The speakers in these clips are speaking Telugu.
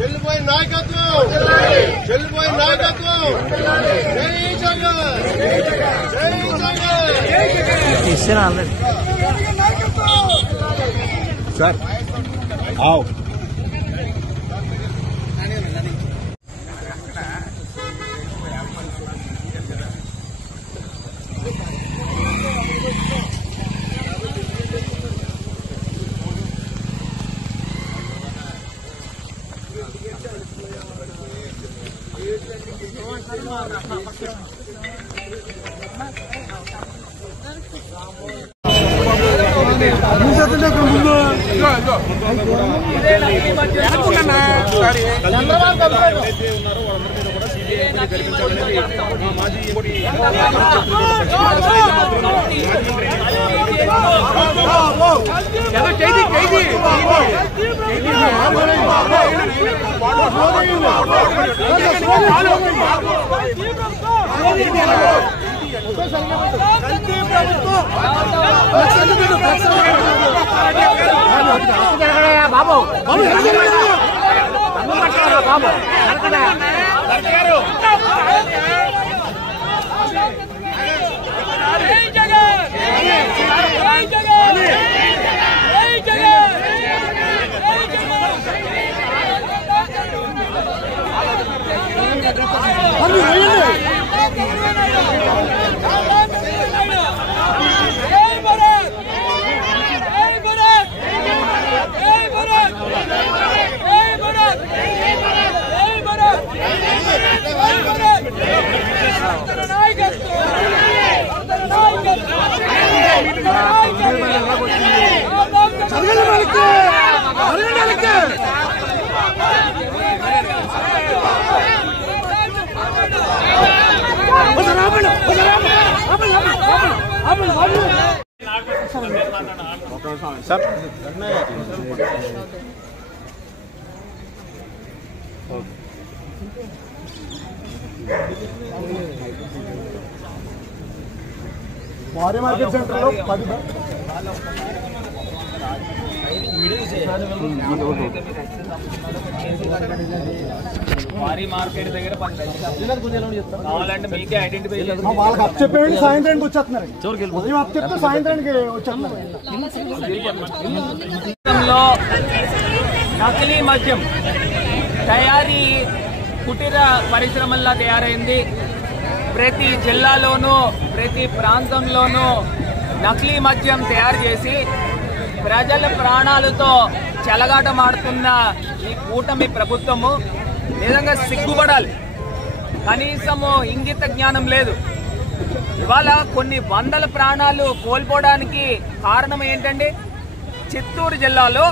చెల్లిపోయిన నాయకత్వం చెల్లిపోయిన నాయకత్వం జై జగన్ జై జగన్ సార్ आओ బాబు సార్ వారి మార్కెట్ సెంటర్లో 10 వారి మార్కెట్ దగ్గర కావాలంటే మీకే ఐడెంటిఫై వాళ్ళకి అప్ చెప్పేయండి సాయంత్రానికి వచ్చేస్తున్నారు అప్ చెప్తే సాయంత్రానికి వచ్చేస్తున్నారు నకిలీ మద్యం తయారీ కుటీర పరిశ్రమల్లా తయారైంది. ప్రతి జిల్లాలోనూ ప్రతి ప్రాంతంలోనూ నకిలీ మద్యం తయారు చేసి ప్రజల ప్రాణాలతో చెలగాటమాడుతున్న ఈ కూటమి ప్రభుత్వము నిజంగా సిగ్గుపడాలి. కనీసము ఇంగిత జ్ఞానం లేదు. ఇవాళ కొన్ని వందల ప్రాణాలు కోల్పోవడానికి కారణం ఏంటండి? చిత్తూరు జిల్లాలో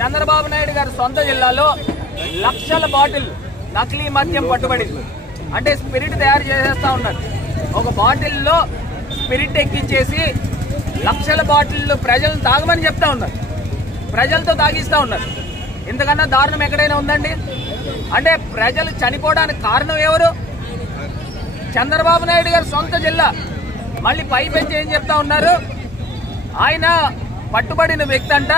చంద్రబాబు నాయుడు గారి సొంత జిల్లాలో లక్షల బాటిల్ నకిలీ మద్యం పట్టుబడింది. అంటే స్పిరిట్ తయారు చేసేస్తా ఉన్నారు. ఒక బాటిల్లో స్పిరిట్ ఎక్కించేసి లక్షల బాటిల్ ప్రజలను తాగమని చెప్తా ఉన్నారు. ప్రజలతో తాగిస్తా ఉన్నారు. ఇంతకన్నా దారుణం ఎక్కడైనా ఉందండి? అంటే ప్రజలు చనిపోవడానికి కారణం ఎవరు? చంద్రబాబు నాయుడు గారి సొంత జిల్లా. మళ్ళీ పై పెంచి ఏం చెప్తా ఉన్నారు? ఆయన పట్టుబడిన వ్యక్తి అంట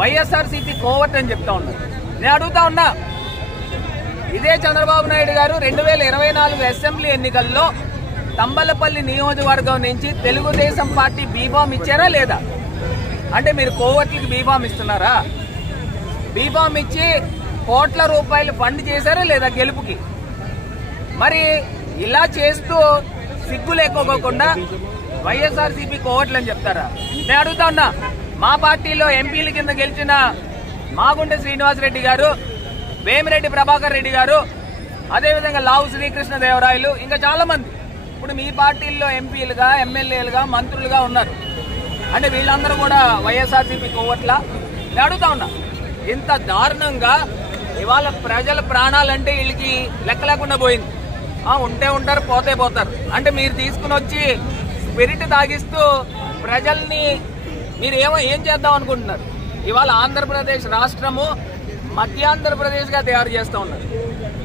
వైఎస్ఆర్సీపీ కోవర్ట్ అని చెప్తా ఉన్నారు. నేను అడుగుతా ఉన్నా, ఇదే చంద్రబాబు నాయుడు గారు 2024 అసెంబ్లీ ఎన్నికల్లో తంబలపల్లి నియోజకవర్గం నుంచి తెలుగుదేశం పార్టీ బీఫామ్ ఇచ్చారా లేదా? అంటే మీరు కోవర్ట్లకి బీఫామ్ ఇస్తున్నారా? బీఫామ్ ఇచ్చి కోట్ల రూపాయలు ఫండ్ చేశారా లేదా గెలుపుకి? మరి ఇలా చేస్తూ సిగ్గు లేకోకుండా వైఎస్ఆర్సీపీ కోవర్ట్లు అని చెప్తారా? నేను అడుగుతా ఉన్నా, మా పార్టీలో ఎంపీల కింద గెలిచిన మాగుంట శ్రీనివాసరెడ్డి గారు, వేమిరెడ్డి ప్రభాకర్ రెడ్డి గారు, అదేవిధంగా లావు శ్రీకృష్ణదేవరాయలు, ఇంకా చాలా మంది ఇప్పుడు మీ పార్టీల్లో ఎంపీలుగా, ఎమ్మెల్యేలుగా, మంత్రులుగా ఉన్నారు. అంటే వీళ్ళందరూ కూడా వైఎస్ఆర్సీపీ కోవట్లా? నేను అడుగుతా ఉన్నా, ఇంత దారుణంగా ఇవాళ ప్రజల ప్రాణాలంటే వీళ్ళకి లెక్క లేకుండా పోయింది. ఉంటే ఉంటారు, పోతే పోతారు. అంటే మీరు తీసుకుని వచ్చి స్పిరిట్ తాగిస్తూ ప్రజల్ని మీరు ఏం చేద్దాం అనుకుంటున్నారు? ఇవాళ ఆంధ్రప్రదేశ్ రాష్ట్రము మధ్యాంధ్రప్రదేశ్ గా తయారు చేస్తా ఉన్నారు.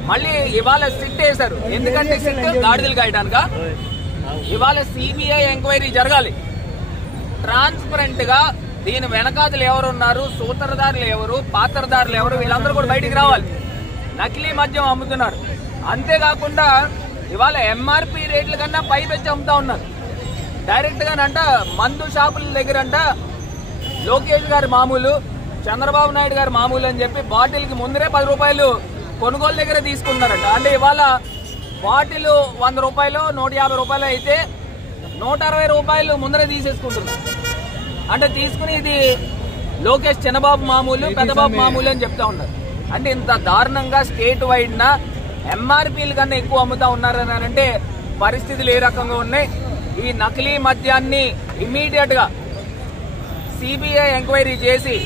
మళ్ళీ ఇవాళ సిట్ వేశారు. ఎందుకంటే సిట్ గాడిదలు కాయడానిక. ఇవాళ సిబిఐ ఎంక్వైరీ జరగాలి. ట్రాన్స్పరెంట్ గా దీని వెనకాతలు ఎవరున్నారు, సూత్రధారులు ఎవరు, పాత్రధారులు ఎవరు, వీళ్ళందరూ కూడా బయటికి రావాలి. నకిలీ మద్యం అమ్ముతున్నారు. అంతేకాకుండా ఇవాళ ఎంఆర్పి రేట్ల కన్నా పై పెంచి అమ్ముతా ఉన్నారు. డైరెక్ట్ గానంట మందు షాపుల దగ్గరంట లోకేష్ గారి మామూలు, చంద్రబాబు నాయుడు గారి మామూలు అని చెప్పి బాటిల్ కి ముందరే 10 రూపాయలు కొనుగోలు దగ్గర తీసుకున్నారంట. అంటే ఇవాళ బాటిల్ 100 రూపాయలు 150 రూపాయలు అయితే 160 రూపాయలు ముందరే తీసేసుకుంటున్నారు. అంటే తీసుకుని ఇది లోకేష్ చిన్నబాబు మామూలు, పెద్దబాబు మామూలు అని చెప్తా ఉన్నారు. అంటే ఇంత దారుణంగా స్టేట్ వైడ్ నా ఎంఆర్పీల కన్నా ఎక్కువ అమ్ముతా ఉన్నారని అంటే పరిస్థితులు ఏ రకంగా ఉన్నాయి. ఈ నకిలీ మద్యాన్ని ఇమ్మీడియట్ గా సిబిఐ ఎంక్వైరీ చేసి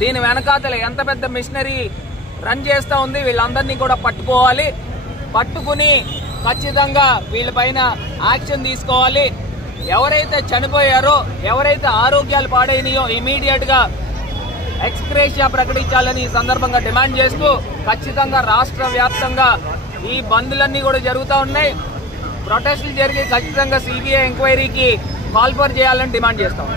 దీని వెనకాతల ఎంత పెద్ద మిషనరీ రన్ చేస్తా ఉంది వీళ్ళందరినీ కూడా పట్టుకోవాలి. పట్టుకుని ఖచ్చితంగా వీళ్ళపైన యాక్షన్ తీసుకోవాలి. ఎవరైతే చనిపోయారో, ఎవరైతే ఆరోగ్యాలు పాడైనాయో ఇమీడియట్ గా ఎక్స్గ్రేషియా ప్రకటించాలని ఈ సందర్భంగా డిమాండ్ చేస్తూ ఖచ్చితంగా రాష్ట్ర వ్యాప్తంగా ఈ బంద్లన్నీ కూడా జరుగుతూ ఉన్నాయి. ప్రొటెస్టులు జరిగి ఖచ్చితంగా సిబిఐ ఎంక్వైరీకి కాల్ఫర్ చేయాలని డిమాండ్ చేస్తాం.